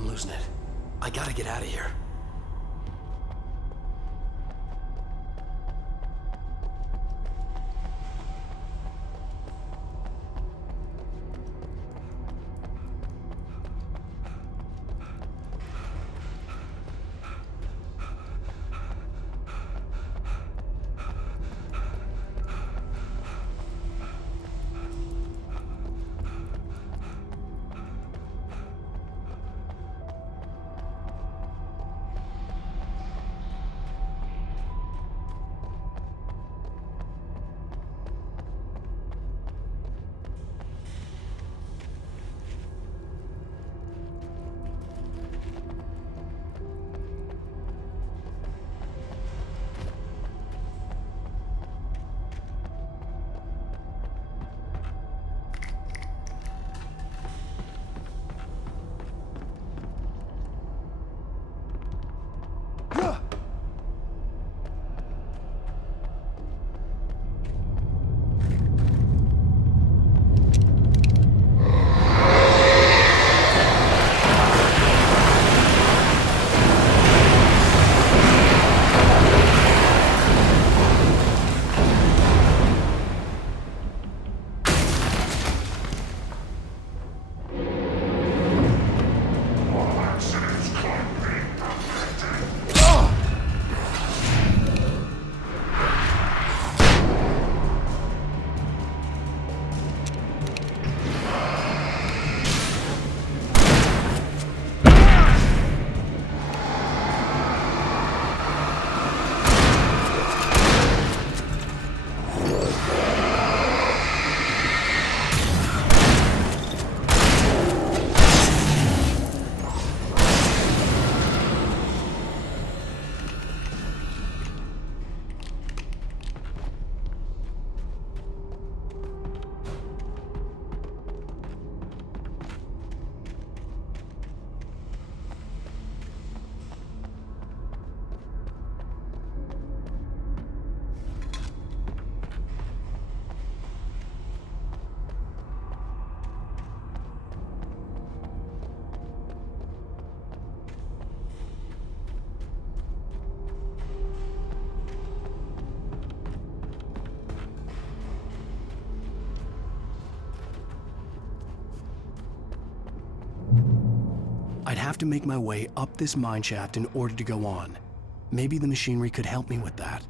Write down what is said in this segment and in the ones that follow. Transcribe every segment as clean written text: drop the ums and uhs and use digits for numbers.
I'm losing it. I gotta get out of here. I'd have to make my way up this mine shaft in order to go on. Maybe the machinery could help me with that.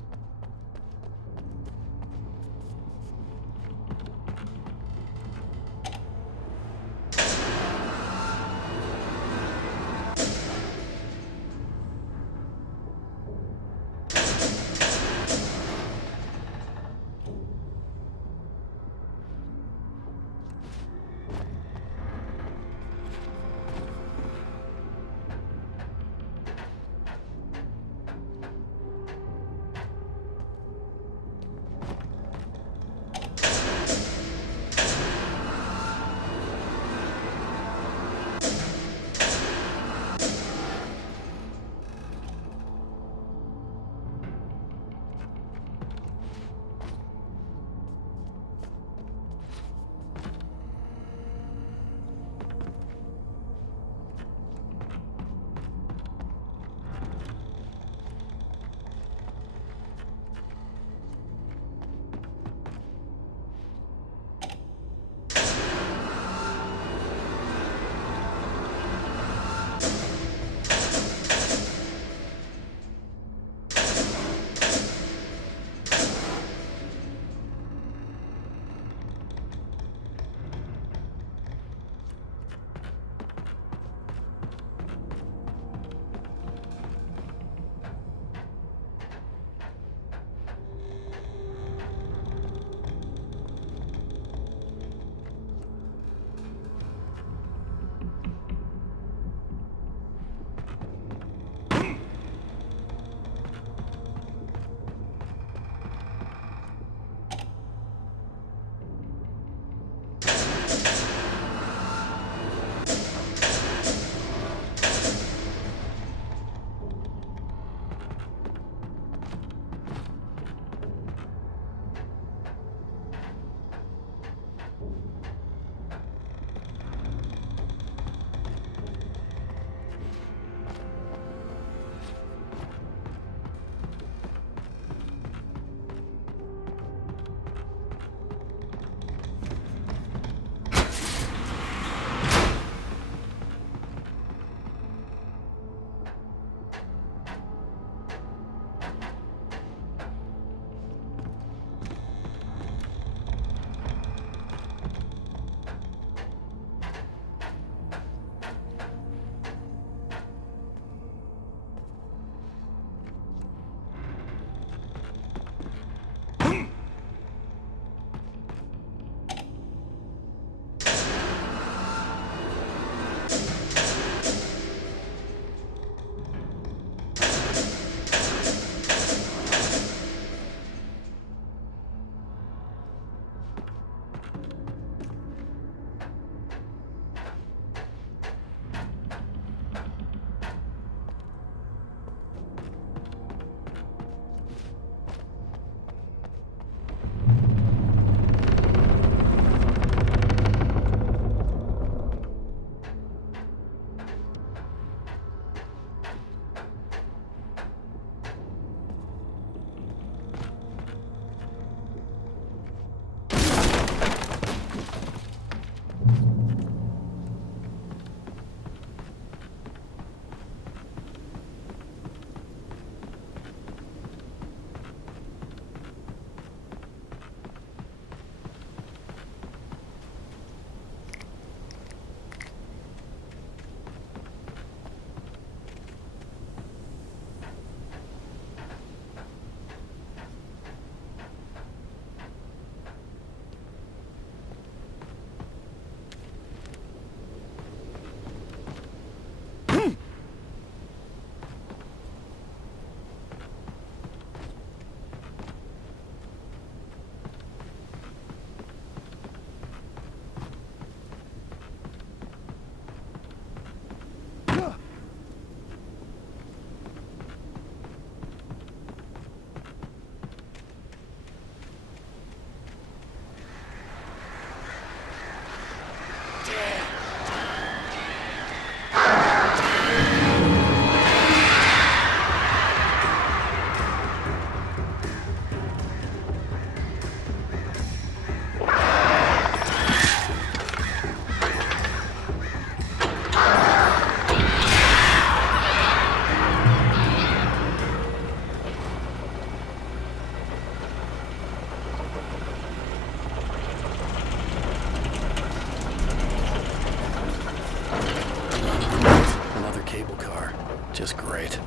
Just great.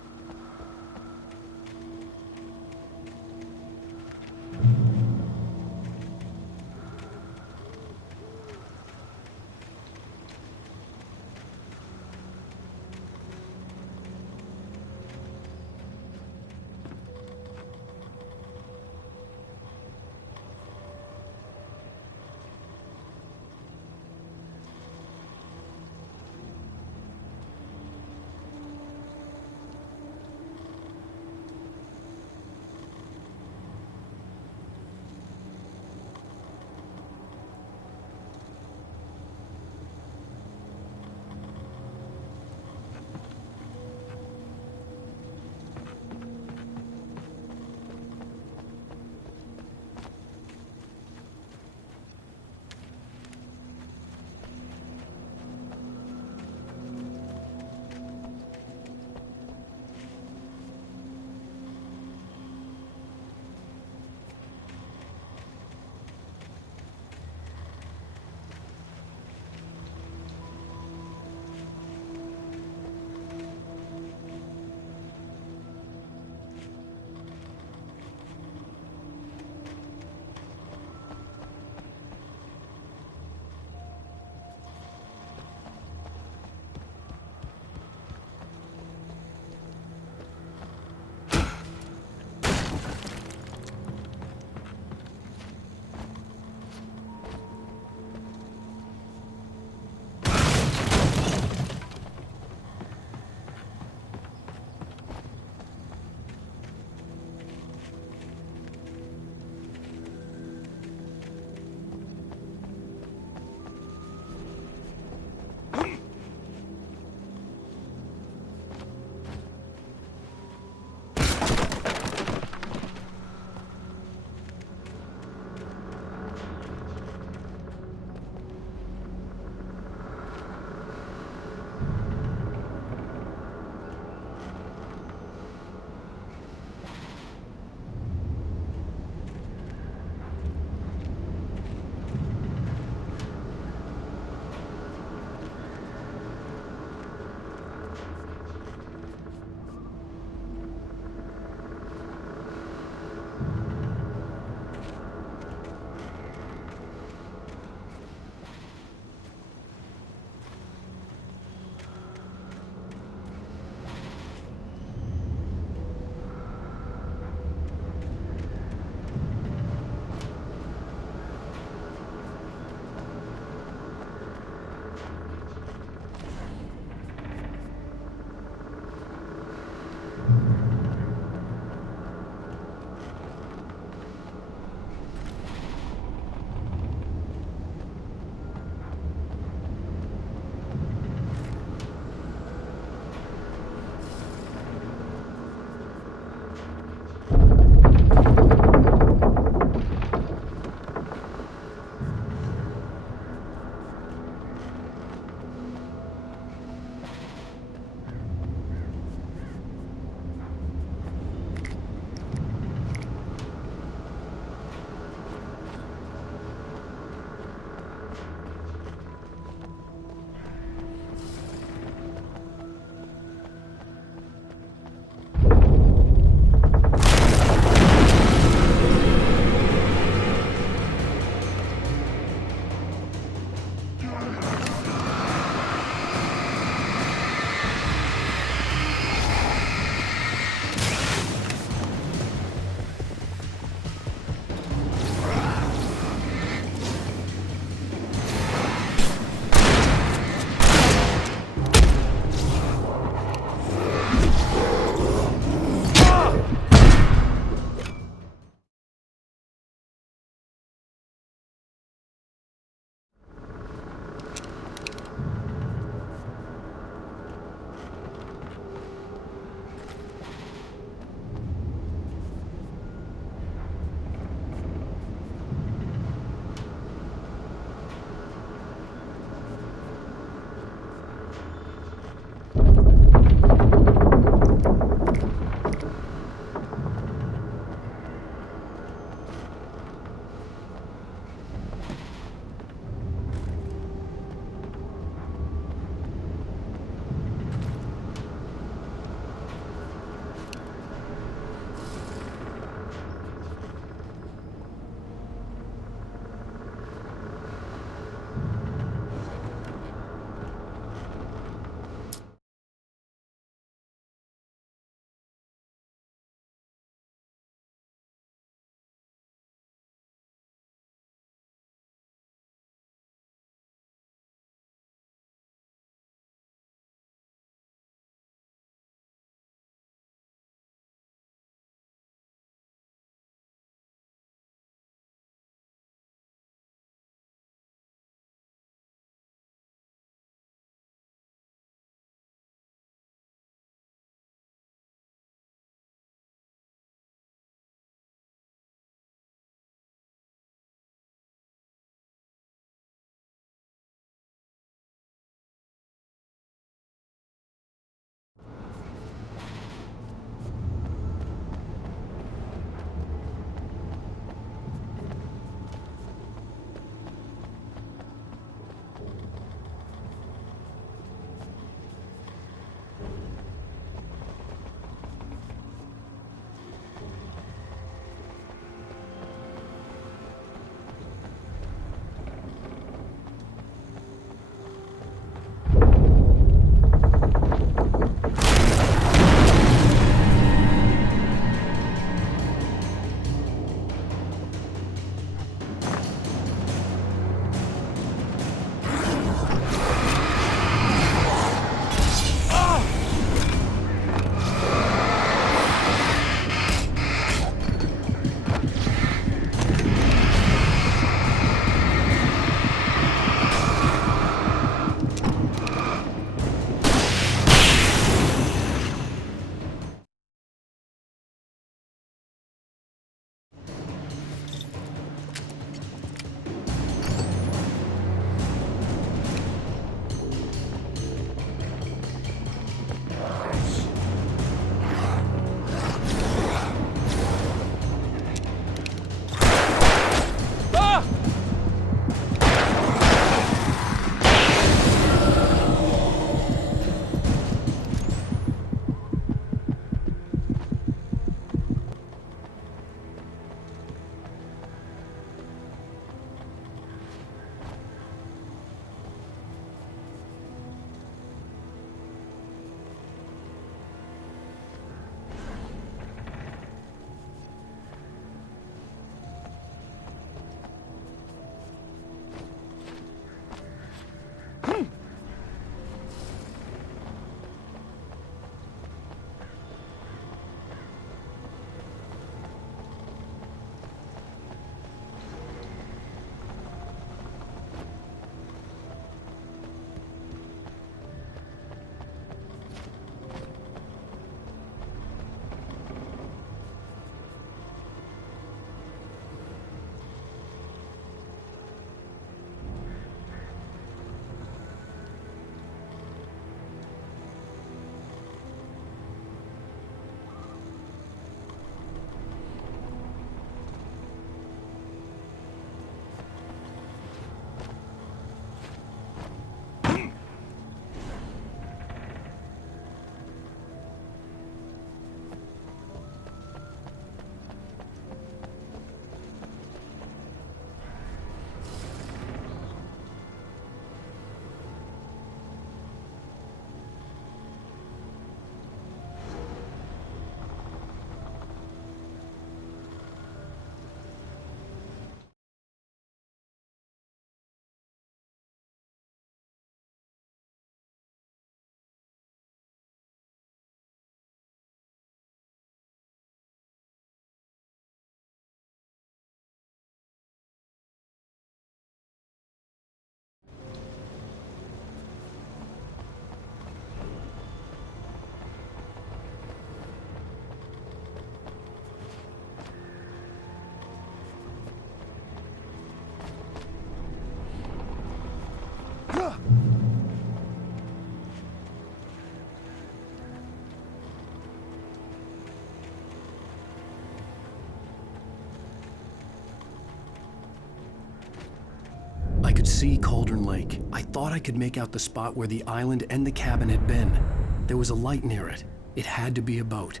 see Cauldron Lake. I thought I could make out the spot where the island and the cabin had been. There was a light near it. It had to be a boat.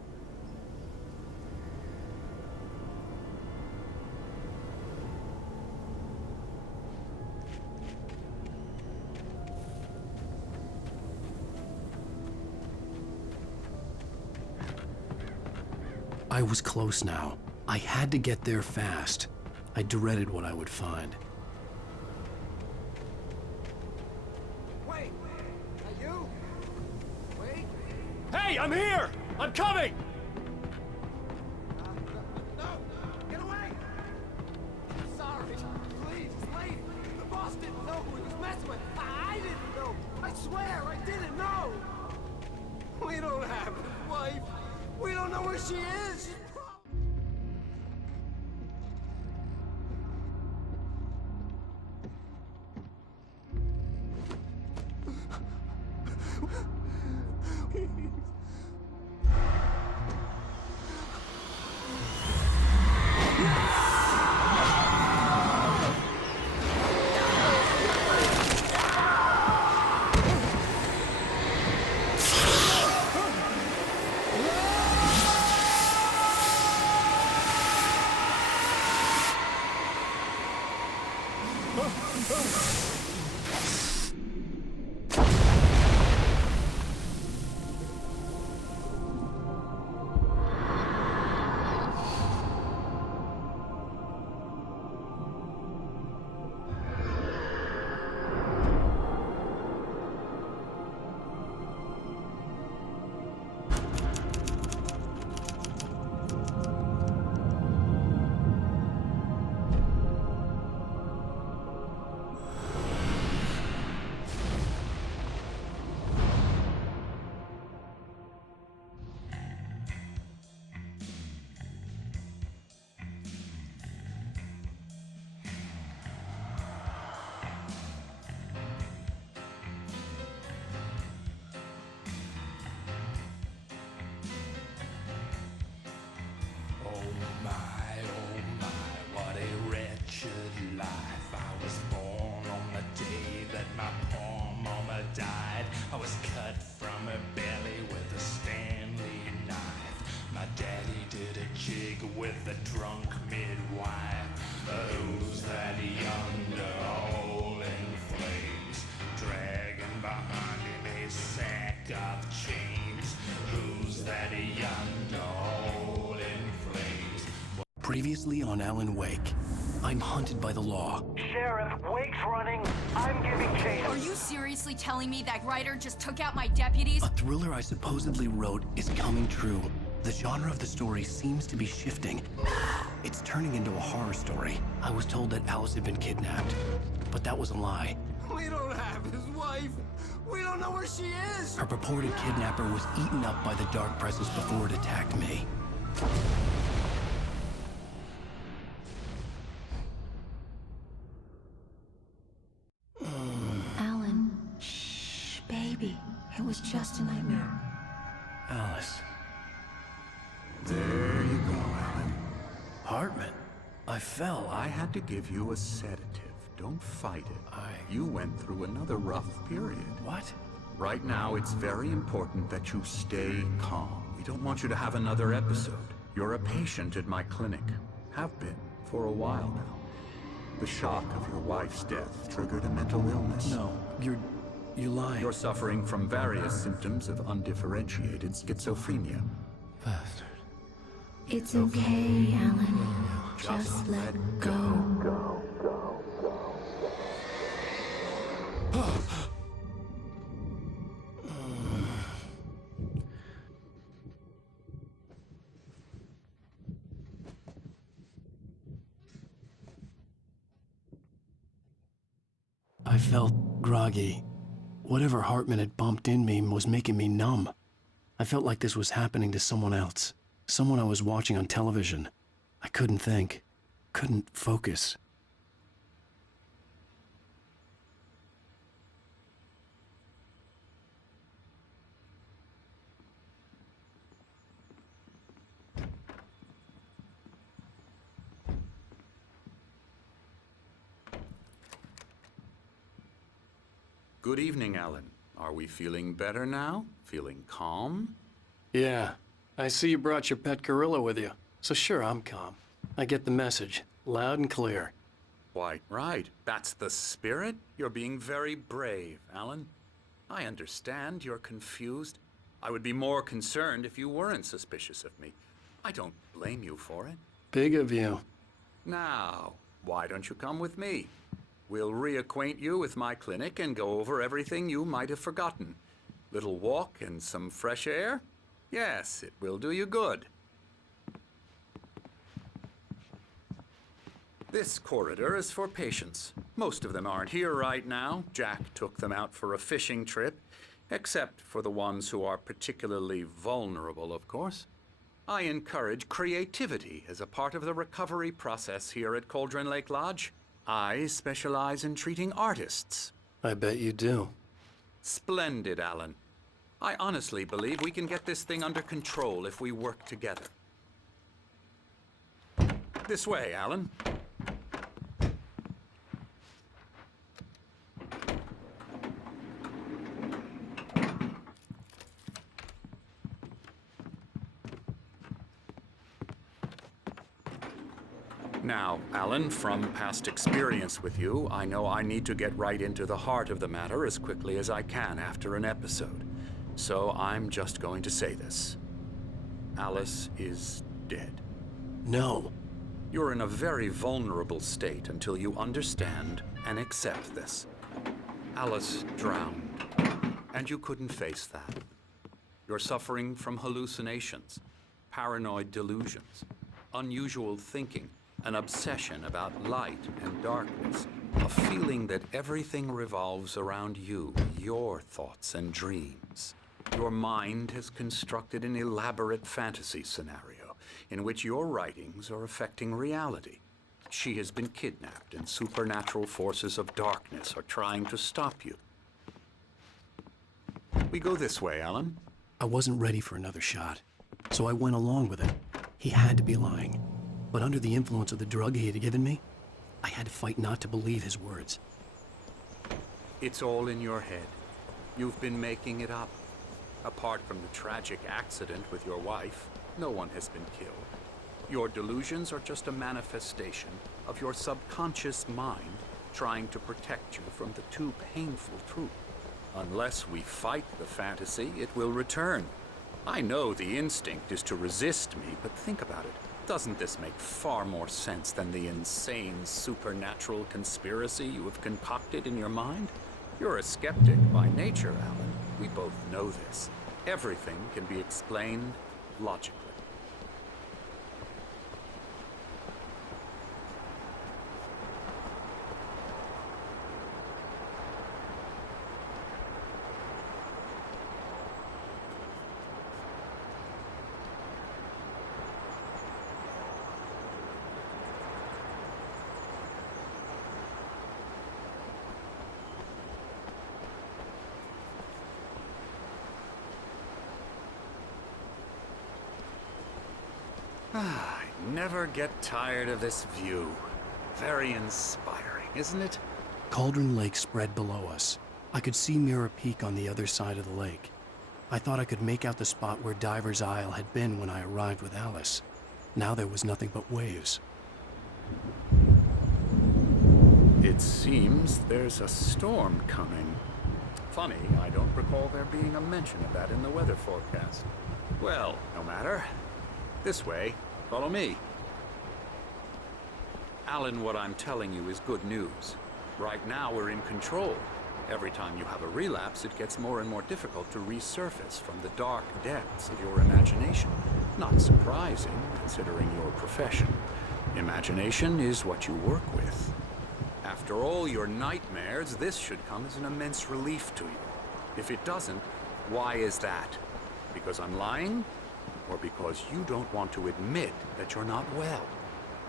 I was close now. I had to get there fast. I dreaded what I would find. Wait! Are you? Wait! Hey, I'm here! I'm coming! No! Get away! Sorry. Please, leave. The boss didn't know who he was messing with. I didn't know. I swear, I didn't know. We don't have a wife. We don't know where she is. What a wretched life. I was born on the day that my poor mama died. I was cut from her belly with a Stanley knife. My daddy did a jig with a drunk midwife. Who's that yonder all in flames, dragging behind him a sack of chains? Who's that yonder all in flames? Previously on Alan Wake, I'm hunted by the law. Sheriff, Wake's running. I'm giving chase. Are you seriously telling me that writer just took out my deputies? A thriller I supposedly wrote is coming true. The genre of the story seems to be shifting. It's turning into a horror story. I was told that Alice had been kidnapped, but that was a lie. We don't have his wife. We don't know where she is. Her purported kidnapper was eaten up by the dark presence before it attacked me. Alan, shh, baby. It was just a nightmare. Alice. There you go, Alan. Hartman. I fell. I had to give you a sedative. Don't fight it. You went through another rough period. What? Right now, it's very important that you stay calm. We don't want you to have another episode. You're a patient at my clinic. Have been for a while now. The shock of your wife's death triggered a mental illness. No, you're lying. You're suffering from various symptoms of undifferentiated schizophrenia. Bastard. It's okay, Alan. Just let go. I felt groggy. Whatever Hartman had bumped in me was making me numb. I felt like this was happening to someone else. Someone I was watching on television. I couldn't think. Couldn't focus. Good evening, Alan. Are we feeling better now? Feeling calm? Yeah, I see you brought your pet gorilla with you. So sure, I'm calm. I get the message, loud and clear. Quite right. That's the spirit. You're being very brave, Alan. I understand you're confused. I would be more concerned if you weren't suspicious of me. I don't blame you for it. Big of you. Now, why don't you come with me? We'll reacquaint you with my clinic and go over everything you might have forgotten. Little walk and some fresh air? Yes, it will do you good. This corridor is for patients. Most of them aren't here right now. Jack took them out for a fishing trip, except for the ones who are particularly vulnerable, of course. I encourage creativity as a part of the recovery process here at Cauldron Lake Lodge. I specialize in treating artists. I bet you do. Splendid, Alan. I honestly believe we can get this thing under control if we work together. This way, Alan. Now, Alan, from past experience with you, I know I need to get right into the heart of the matter as quickly as I can after an episode. So I'm just going to say this. Alice is dead. No. You're in a very vulnerable state until you understand and accept this. Alice drowned, and you couldn't face that. You're suffering from hallucinations, paranoid delusions, unusual thinking, an obsession about light and darkness, a feeling that everything revolves around you, your thoughts and dreams. Your mind has constructed an elaborate fantasy scenario in which your writings are affecting reality. She has been kidnapped and supernatural forces of darkness are trying to stop you. We go this way, Alan. I wasn't ready for another shot, so I went along with it. He had to be lying. But under the influence of the drug he had given me, I had to fight not to believe his words. It's all in your head. You've been making it up. Apart from the tragic accident with your wife, no one has been killed. Your delusions are just a manifestation of your subconscious mind trying to protect you from the too painful truth. Unless we fight the fantasy, it will return. I know the instinct is to resist me, but think about it. Doesn't this make far more sense than the insane supernatural conspiracy you have concocted in your mind? You're a skeptic by nature, Alan. We both know this. Everything can be explained logically. I never get tired of this view. Very inspiring, isn't it? Cauldron Lake spread below us. I could see Mirror Peak on the other side of the lake. I thought I could make out the spot where Diver's Isle had been when I arrived with Alice. Now there was nothing but waves. It seems there's a storm coming. Funny, I don't recall there being a mention of that in the weather forecast. Well, no matter. This way. Follow me. Alan, what I'm telling you is good news. Right now, we're in control. Every time you have a relapse, it gets more and more difficult to resurface from the dark depths of your imagination. Not surprising, considering your profession. Imagination is what you work with. After all your nightmares, this should come as an immense relief to you. If it doesn't, why is that? Because I'm lying? Or because you don't want to admit that you're not well?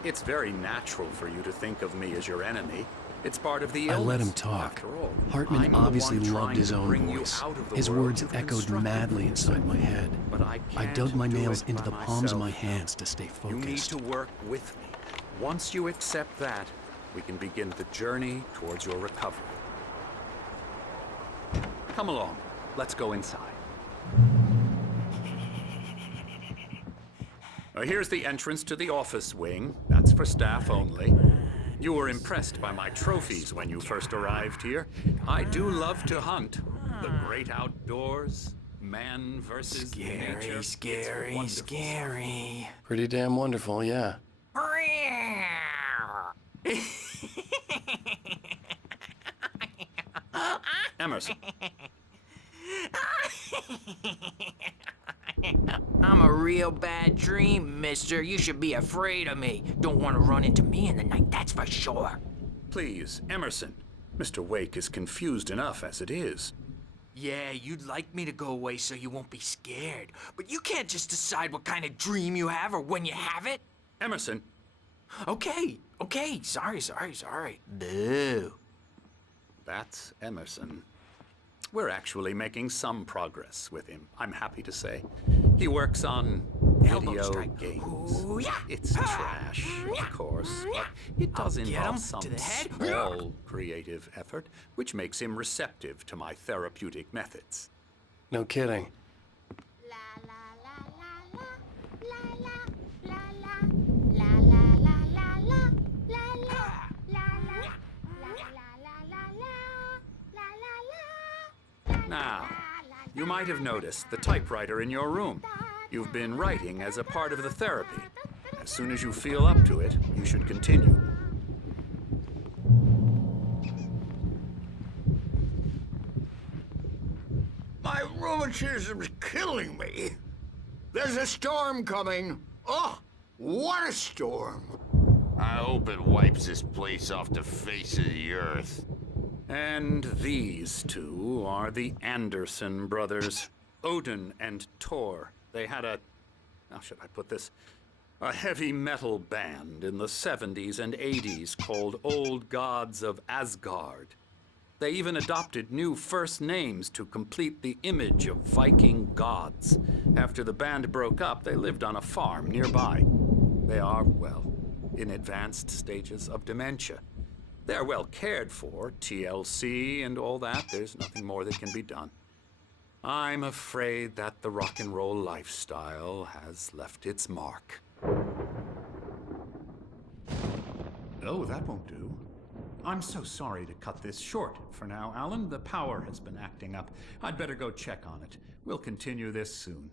It's very natural for you to think of me as your enemy. It's part of the illness. I let him talk. After all, Hartman obviously loved his own voice. His words echoed madly inside my head. But I dug my nails into the palms of my hands to stay You need focused. to work with me. Once you accept that, we can begin the journey towards your recovery. Come along. Let's go inside. Here's the entrance to the office wing. That's for staff only. You were impressed by my trophies when you first arrived here. I do love to hunt. The great outdoors, man versus nature. Scary. Pretty damn wonderful, yeah. Emerson. I'm a real bad dream, mister. You should be afraid of me. Don't want to run into me in the night, that's for sure. Please, Emerson. Mr. Wake is confused enough as it is. Yeah, you'd like me to go away so you won't be scared. But you can't just decide what kind of dream you have or when you have it. Emerson. Okay. Sorry. Boo. That's Emerson. We're actually making some progress with him, I'm happy to say. He works on video games. Ooh, yeah. It's trash, of course, but it does involve some small creative effort, which makes him receptive to my therapeutic methods. No kidding. Now, you might have noticed the typewriter in your room. You've been writing as a part of the therapy. As soon as you feel up to it, you should continue. My rheumatism's killing me. There's a storm coming. Oh, what a storm. I hope it wipes this place off the face of the earth. And these two are the Anderson brothers, Odin and Tor. They had how should I put this? A heavy metal band in the 70s and 80s called Old Gods of Asgard. They even adopted new first names to complete the image of Viking gods. After the band broke up, they lived on a farm nearby. They are, well, in advanced stages of dementia. They're well cared for, TLC and all that. There's nothing more that can be done. I'm afraid that the rock and roll lifestyle has left its mark. Oh, that won't do. I'm so sorry to cut this short for now, Alan. The power has been acting up. I'd better go check on it. We'll continue this soon.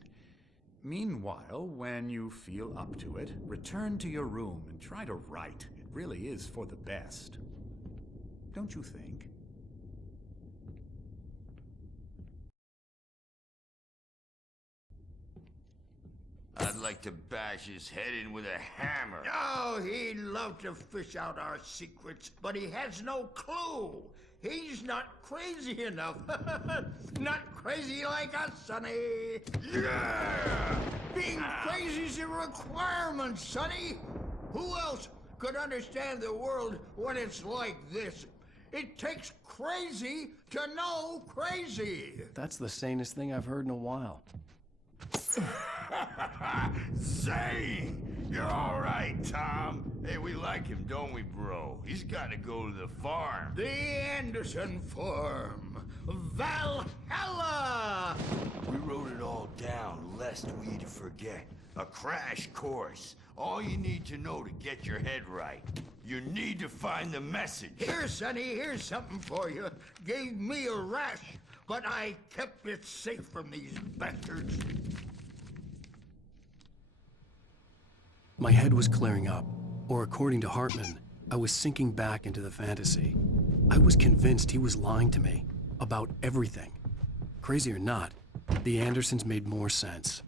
Meanwhile, when you feel up to it, return to your room and try to write. It really is for the best. Don't you think? I'd like to bash his head in with a hammer. Oh, he'd love to fish out our secrets, but he has no clue. He's not crazy enough. Not crazy like us, Sonny. Yeah! Being crazy's a requirement, Sonny. Who else could understand the world when it's like this? It takes crazy to know crazy. That's the sanest thing I've heard in a while. Zane! You're all right, Tom. Hey, we like him, don't we, bro? He's got to go to the farm. The Anderson farm. Valhalla! We wrote it all down, lest we forget. A crash course. All you need to know to get your head right. You need to find the message. Here, Sonny, here's something for you. Gave me a rash, but I kept it safe from these bastards. My head was clearing up, or according to Hartman, I was sinking back into the fantasy. I was convinced he was lying to me about everything. Crazy or not, the Andersons made more sense.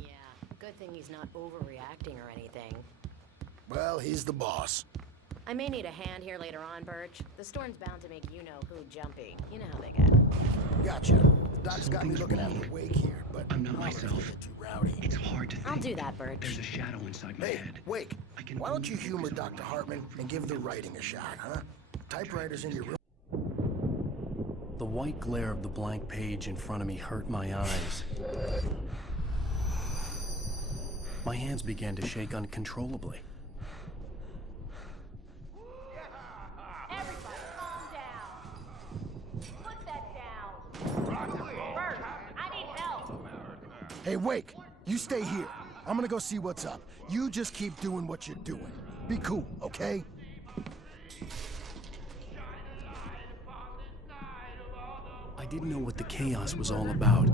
Yeah, good thing he's not overreacting or anything. Well, he's the boss. I may need a hand here later on, Birch. The storm's bound to make you-know-who jumpy. You know how they get. Gotcha. Doc's got me looking after Wake here, but I'm not myself. Get too rowdy. It's hard to think. I'll do that, Birch. There's a shadow inside my Hey, head. Wake, why don't you humor Dr. Hartman and give the writing a shot, huh? Typewriter's in your room. The white glare of the blank page in front of me hurt my eyes. My hands began to shake uncontrollably. Everybody, calm down. Wake, you stay here. I'm gonna go see what's up. You just keep doing what you're doing. Be cool, okay? I didn't know what the chaos was all about,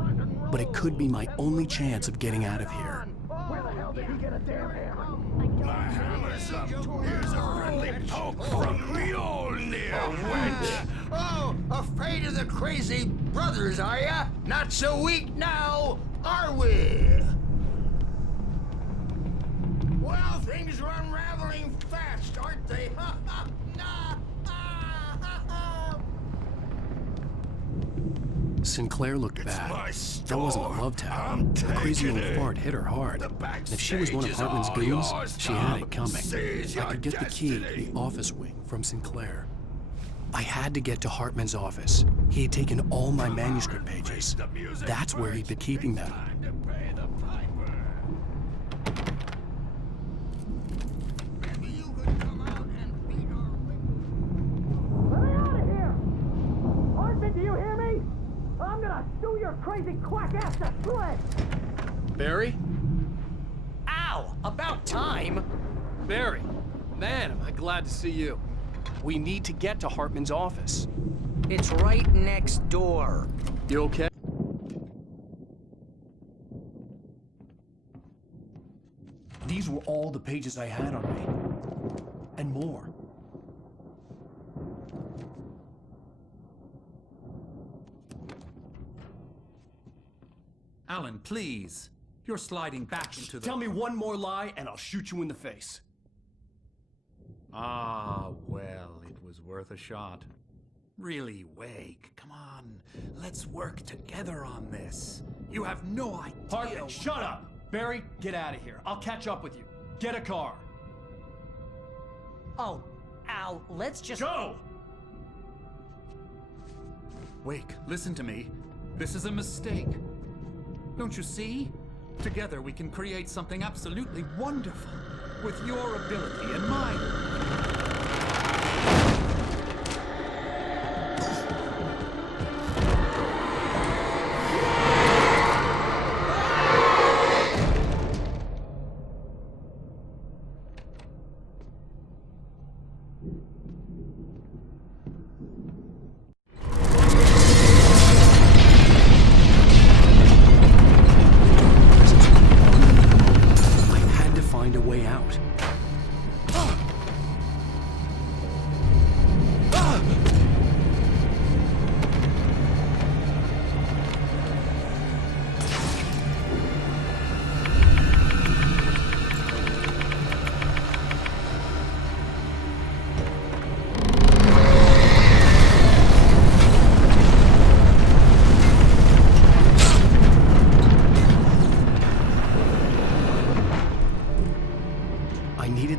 but it could be my only chance of getting out of here. Where the hell did he get a damn hammer? My hammer's up. Here's a friendly poke from Mjolnir, wench. Oh, afraid of the crazy brothers, are ya? Not so weak now, are we? Well, things are unraveling fast, aren't they? Ha ha! Nah! Ah, ha, ha. Sinclair looked bad. That wasn't a love tap. A crazy old fart hit her hard. And if she was one of Hartman's goons, she had it coming. I could get the key to the office wing from Sinclair. I had to get to Hartman's office. He had taken all my manuscript pages. That's where he'd been keeping them. Let me out of here! Hartman, do you hear me? I'm gonna sue your crazy quack ass to shreds! Barry? Ow! About time! Barry! Man, am I glad to see you. We need to get to Hartman's office. It's right next door. You okay? These were all the pages I had on me. And more. Alan, please. You're sliding back into the... Tell me one more lie and I'll shoot you in the face. Ah, well, it was worth a shot. Really, Wake, come on. Let's work together on this. You have no idea... Hartman, shut up! Barry, get out of here. I'll catch up with you. Get a car. Oh, Al, let's just... Go! Wake, listen to me. This is a mistake. Don't you see? Together we can create something absolutely wonderful. With your ability and mine.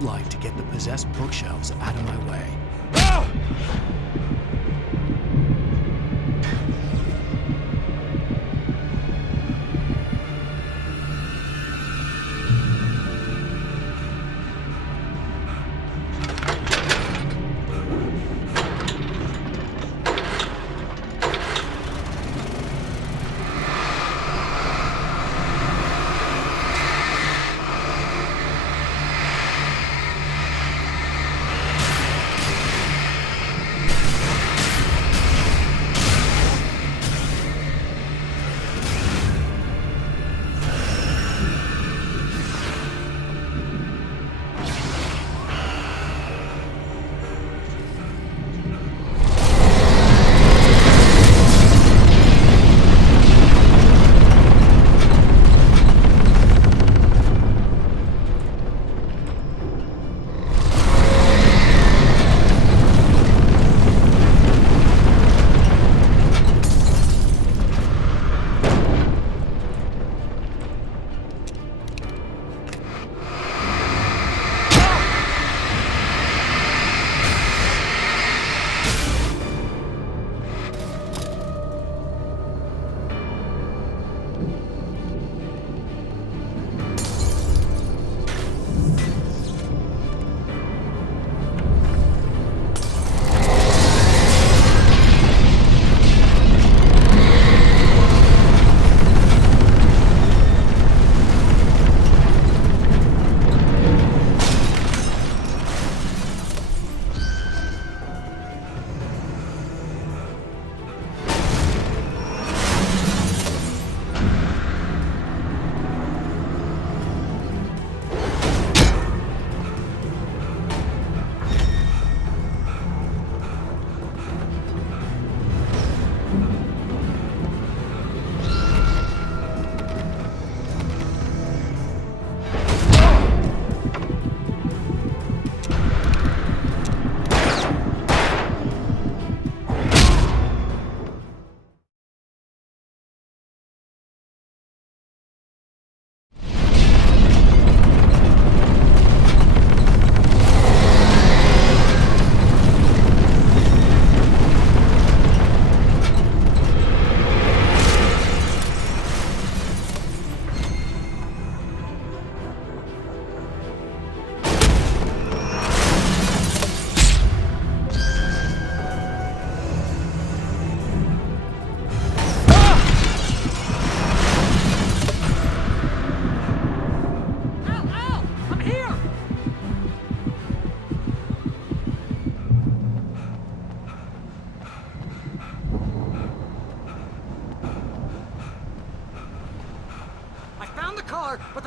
Light to get the possessed bookshelves out of my way.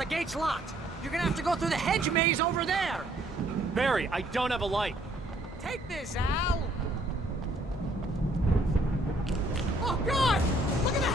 the gate's locked. You're gonna have to go through the hedge maze over there. Barry, I don't have a light. Take this, Al. Oh, God! Look at the